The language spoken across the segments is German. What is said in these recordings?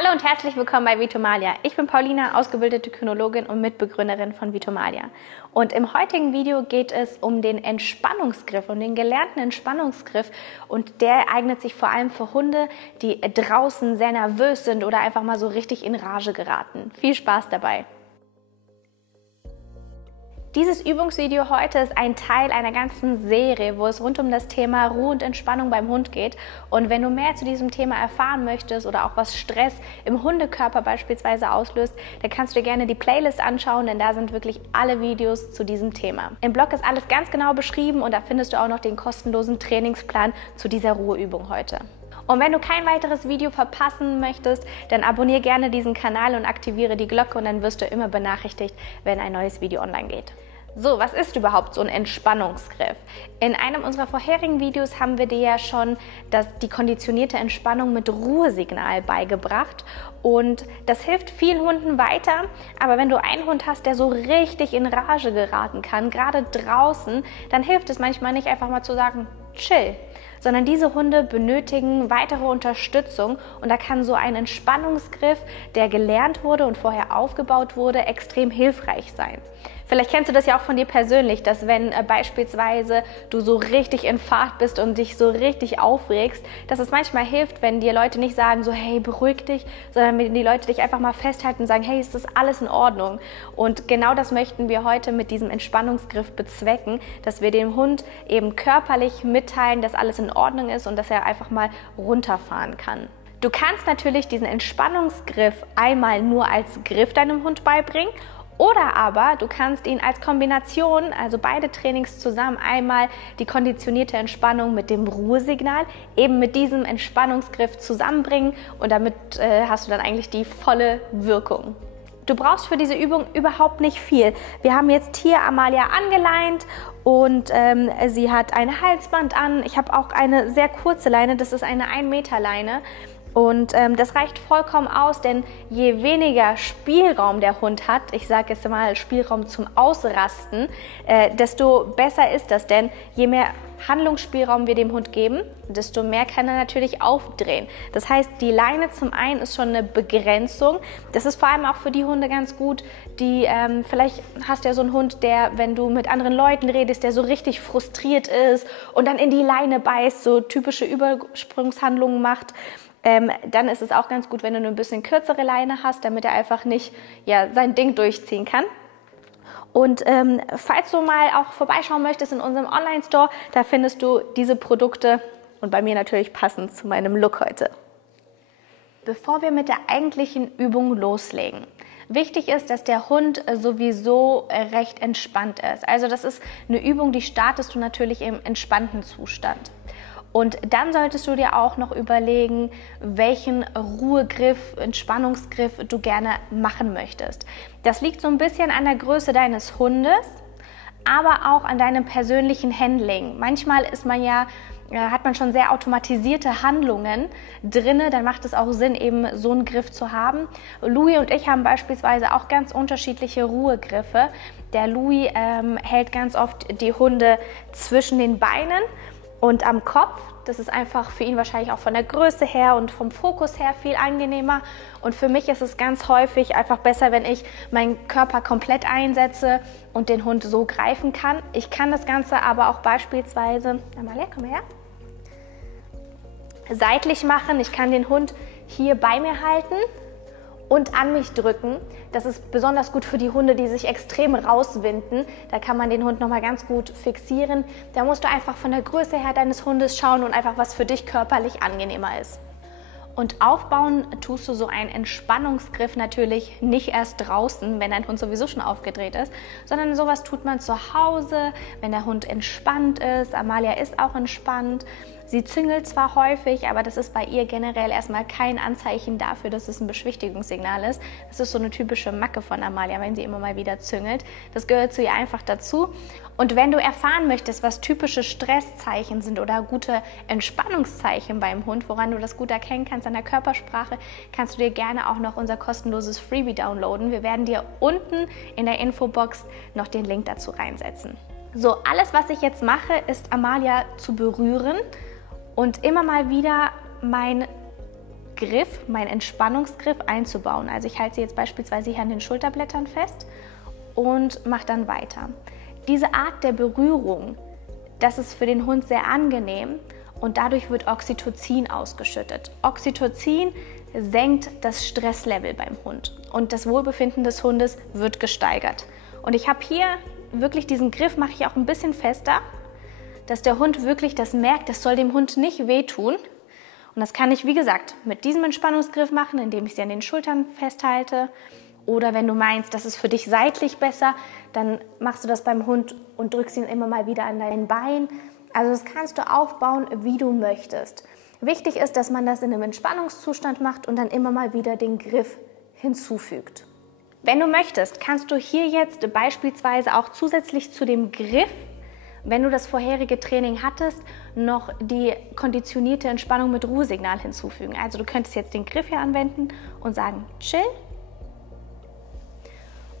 Hallo und herzlich willkommen bei Vitomalia. Ich bin Paulina, ausgebildete Kynologin und Mitbegründerin von Vitomalia. Und im heutigen Video geht es um den Entspannungsgriff, um den gelernten Entspannungsgriff. Und der eignet sich vor allem für Hunde, die draußen sehr nervös sind oder einfach mal so richtig in Rage geraten. Viel Spaß dabei! Dieses Übungsvideo heute ist ein Teil einer ganzen Serie, wo es rund um das Thema Ruhe und Entspannung beim Hund geht. Und wenn du mehr zu diesem Thema erfahren möchtest oder auch was Stress im Hundekörper beispielsweise auslöst, dann kannst du dir gerne die Playlist anschauen, denn da sind wirklich alle Videos zu diesem Thema. Im Blog ist alles ganz genau beschrieben und da findest du auch noch den kostenlosen Trainingsplan zu dieser Ruheübung heute. Und wenn du kein weiteres Video verpassen möchtest, dann abonniere gerne diesen Kanal und aktiviere die Glocke und dann wirst du immer benachrichtigt, wenn ein neues Video online geht. So, was ist überhaupt so ein Entspannungsgriff? In einem unserer vorherigen Videos haben wir dir ja schon die konditionierte Entspannung mit Ruhesignal beigebracht und das hilft vielen Hunden weiter, aber wenn du einen Hund hast, der so richtig in Rage geraten kann, gerade draußen, dann hilft es manchmal nicht einfach mal zu sagen, chill, sondern diese Hunde benötigen weitere Unterstützung und da kann so ein Entspannungsgriff, der gelernt wurde und vorher aufgebaut wurde, extrem hilfreich sein. Vielleicht kennst du das ja auch von dir persönlich, dass wenn beispielsweise du so richtig in Fahrt bist und dich so richtig aufregst, dass es manchmal hilft, wenn dir Leute nicht sagen so, hey, beruhig dich, sondern wenn die Leute dich einfach mal festhalten und sagen, hey, ist das alles in Ordnung? Und genau das möchten wir heute mit diesem Entspannungsgriff bezwecken, dass wir dem Hund eben körperlich mitteilen, dass alles in Ordnung ist und dass er einfach mal runterfahren kann. Du kannst natürlich diesen Entspannungsgriff einmal nur als Griff deinem Hund beibringen. Oder aber du kannst ihn als Kombination, also beide Trainings zusammen, einmal die konditionierte Entspannung mit dem Ruhesignal, eben mit diesem Entspannungsgriff zusammenbringen und damit hast du dann eigentlich die volle Wirkung. Du brauchst für diese Übung überhaupt nicht viel. Wir haben jetzt hier Amalia angeleint und sie hat ein Halsband an. Ich habe auch eine sehr kurze Leine, das ist eine 1 Meter Leine. Und das reicht vollkommen aus, denn je weniger Spielraum der Hund hat, ich sage jetzt mal Spielraum zum Ausrasten, desto besser ist das, denn je mehr Handlungsspielraum wir dem Hund geben, desto mehr kann er natürlich aufdrehen. Das heißt, die Leine zum einen ist schon eine Begrenzung. Das ist vor allem auch für die Hunde ganz gut, die vielleicht hast du ja so einen Hund, der, wenn du mit anderen Leuten redest, der so richtig frustriert ist und dann in die Leine beißt, so typische Übersprungshandlungen macht. Dann ist es auch ganz gut, wenn du eine bisschen kürzere Leine hast, damit er einfach nicht sein Ding durchziehen kann. Und falls du mal auch vorbeischauen möchtest in unserem Online-Store, da findest du diese Produkte und bei mir natürlich passend zu meinem Look heute. Bevor wir mit der eigentlichen Übung loslegen, wichtig ist, dass der Hund sowieso recht entspannt ist. Also das ist eine Übung, die startest du natürlich im entspannten Zustand. Und dann solltest du dir auch noch überlegen, welchen Ruhegriff, Entspannungsgriff du gerne machen möchtest. Das liegt so ein bisschen an der Größe deines Hundes, aber auch an deinem persönlichen Handling. Manchmal hat man schon sehr automatisierte Handlungen drin, dann macht es auch Sinn, eben so einen Griff zu haben. Louis und ich haben beispielsweise auch ganz unterschiedliche Ruhegriffe. Der Louis hält ganz oft die Hunde zwischen den Beinen und am Kopf. Das ist einfach für ihn wahrscheinlich auch von der Größe her und vom Fokus her viel angenehmer. Und für mich ist es ganz häufig einfach besser, wenn ich meinen Körper komplett einsetze und den Hund so greifen kann. Ich kann das Ganze aber auch beispielsweise, Amalia, komm her, seitlich machen. Ich kann den Hund hier bei mir halten und an mich drücken. Das ist besonders gut für die Hunde, die sich extrem rauswinden. Da kann man den Hund nochmal ganz gut fixieren. Da musst du einfach von der Größe her deines Hundes schauen und einfach, was für dich körperlich angenehmer ist. Und aufbauen tust du so einen Entspannungsgriff natürlich nicht erst draußen, wenn dein Hund sowieso schon aufgedreht ist, sondern sowas tut man zu Hause, wenn der Hund entspannt ist. Amalia ist auch entspannt. Sie züngelt zwar häufig, aber das ist bei ihr generell erstmal kein Anzeichen dafür, dass es ein Beschwichtigungssignal ist. Das ist so eine typische Macke von Amalia, wenn sie immer mal wieder züngelt. Das gehört zu ihr einfach dazu. Und wenn du erfahren möchtest, was typische Stresszeichen sind oder gute Entspannungszeichen beim Hund, woran du das gut erkennen kannst an der Körpersprache, kannst du dir gerne auch noch unser kostenloses Freebie downloaden. Wir werden dir unten in der Infobox noch den Link dazu reinsetzen. So, alles, was ich jetzt mache, ist Amalia zu berühren und immer mal wieder mein Griff, meinen Entspannungsgriff einzubauen. Also ich halte sie jetzt beispielsweise hier an den Schulterblättern fest und mache dann weiter. Diese Art der Berührung, das ist für den Hund sehr angenehm und dadurch wird Oxytocin ausgeschüttet. Oxytocin senkt das Stresslevel beim Hund und das Wohlbefinden des Hundes wird gesteigert. Und ich habe hier wirklich diesen Griff, mache ich auch ein bisschen fester, dass der Hund wirklich das merkt, das soll dem Hund nicht wehtun. Und das kann ich, wie gesagt, mit diesem Entspannungsgriff machen, indem ich sie an den Schultern festhalte. Oder wenn du meinst, das ist für dich seitlich besser, dann machst du das beim Hund und drückst ihn immer mal wieder an dein Bein. Also das kannst du aufbauen, wie du möchtest. Wichtig ist, dass man das in einem Entspannungszustand macht und dann immer mal wieder den Griff hinzufügt. Wenn du möchtest, kannst du hier jetzt beispielsweise auch zusätzlich zu dem Griff, wenn du das vorherige Training hattest, noch die konditionierte Entspannung mit Ruhesignal hinzufügen. Also du könntest jetzt den Griff hier anwenden und sagen, chill.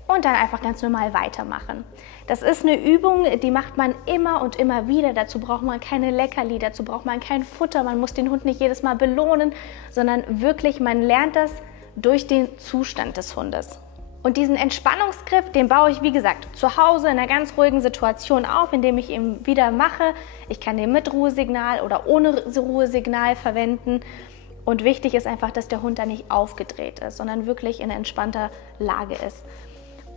Und dann einfach ganz normal weitermachen. Das ist eine Übung, die macht man immer und immer wieder. Dazu braucht man keine Leckerli, dazu braucht man kein Futter. Man muss den Hund nicht jedes Mal belohnen, sondern wirklich, man lernt das durch den Zustand des Hundes. Und diesen Entspannungsgriff, den baue ich, wie gesagt, zu Hause in einer ganz ruhigen Situation auf, indem ich ihn wieder mache. Ich kann den mit Ruhesignal oder ohne Ruhesignal verwenden. Und wichtig ist einfach, dass der Hund da nicht aufgedreht ist, sondern wirklich in entspannter Lage ist.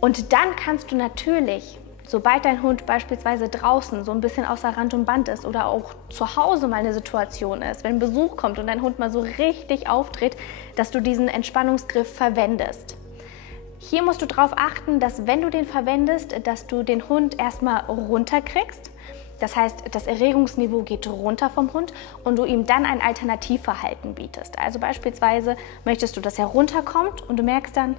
Und dann kannst du natürlich, sobald dein Hund beispielsweise draußen so ein bisschen außer Rand und Band ist oder auch zu Hause mal eine Situation ist, wenn Besuch kommt und dein Hund mal so richtig auftritt, dass du diesen Entspannungsgriff verwendest. Hier musst du darauf achten, dass wenn du den verwendest, dass du den Hund erstmal runterkriegst. Das heißt, das Erregungsniveau geht runter vom Hund und du ihm dann ein Alternativverhalten bietest. Also beispielsweise möchtest du, dass er runterkommt und du merkst dann,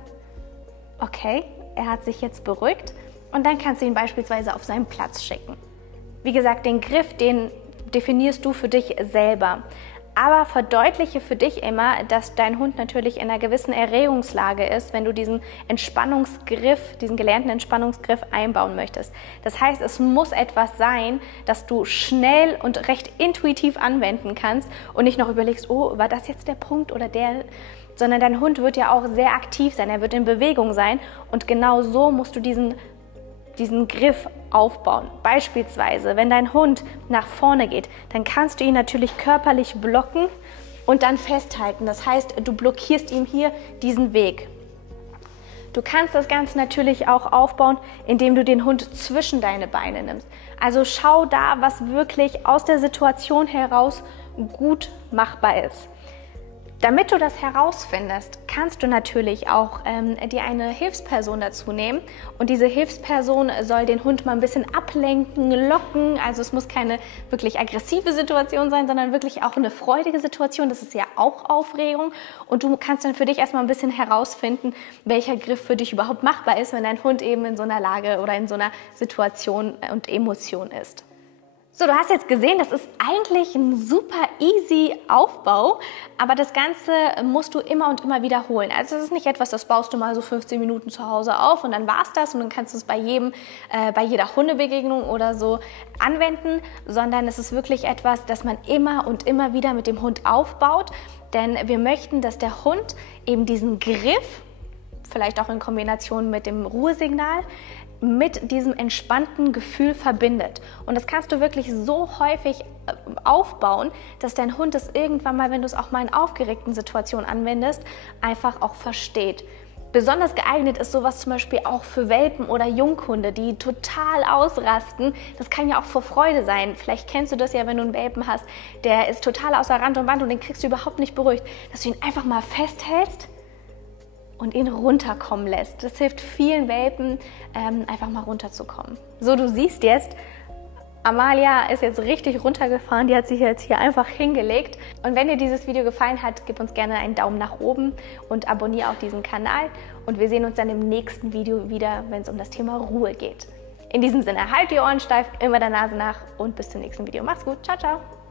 okay, er hat sich jetzt beruhigt und dann kannst du ihn beispielsweise auf seinen Platz schicken. Wie gesagt, den Griff, den definierst du für dich selber. Aber verdeutliche für dich immer, dass dein Hund natürlich in einer gewissen Erregungslage ist, wenn du diesen Entspannungsgriff, diesen gelernten Entspannungsgriff einbauen möchtest. Das heißt, es muss etwas sein, das du schnell und recht intuitiv anwenden kannst und nicht noch überlegst, oh, war das jetzt der Punkt oder der, sondern dein Hund wird ja auch sehr aktiv sein, er wird in Bewegung sein und genau so musst du diesen Griff aufbauen. Beispielsweise, wenn dein Hund nach vorne geht, dann kannst du ihn natürlich körperlich blocken und dann festhalten. Das heißt, du blockierst ihm hier diesen Weg. Du kannst das Ganze natürlich auch aufbauen, indem du den Hund zwischen deine Beine nimmst. Also schau da, was wirklich aus der Situation heraus gut machbar ist. Damit du das herausfindest, kannst du natürlich auch dir eine Hilfsperson dazu nehmen und diese Hilfsperson soll den Hund mal ein bisschen ablenken, locken, also es muss keine wirklich aggressive Situation sein, sondern wirklich auch eine freudige Situation, das ist ja auch Aufregung und du kannst dann für dich erstmal ein bisschen herausfinden, welcher Griff für dich überhaupt machbar ist, wenn dein Hund eben in so einer Lage oder in so einer Situation und Emotion ist. So, du hast jetzt gesehen, das ist eigentlich ein super easy Aufbau, aber das Ganze musst du immer und immer wiederholen. Also es ist nicht etwas, das baust du mal so 15 Minuten zu Hause auf und dann war's das und dann kannst du es bei jeder Hundebegegnung oder so anwenden, sondern es ist wirklich etwas, das man immer und immer wieder mit dem Hund aufbaut, denn wir möchten, dass der Hund eben diesen Griff, vielleicht auch in Kombination mit dem Ruhesignal, mit diesem entspannten Gefühl verbindet. Und das kannst du wirklich so häufig aufbauen, dass dein Hund es irgendwann mal, wenn du es auch mal in aufgeregten Situationen anwendest, einfach auch versteht. Besonders geeignet ist sowas zum Beispiel auch für Welpen oder Junghunde, die total ausrasten. Das kann ja auch vor Freude sein. Vielleicht kennst du das ja, wenn du einen Welpen hast, der ist total außer Rand und Band und den kriegst du überhaupt nicht beruhigt. Dass du ihn einfach mal festhältst und ihn runterkommen lässt. Das hilft vielen Welpen, einfach mal runterzukommen. So, du siehst jetzt, Amalia ist jetzt richtig runtergefahren, die hat sich jetzt hier einfach hingelegt. Und wenn dir dieses Video gefallen hat, gib uns gerne einen Daumen nach oben und abonniere auch diesen Kanal. Und wir sehen uns dann im nächsten Video wieder, wenn es um das Thema Ruhe geht. In diesem Sinne, halt die Ohren steif, immer der Nase nach und bis zum nächsten Video. Mach's gut, ciao, ciao!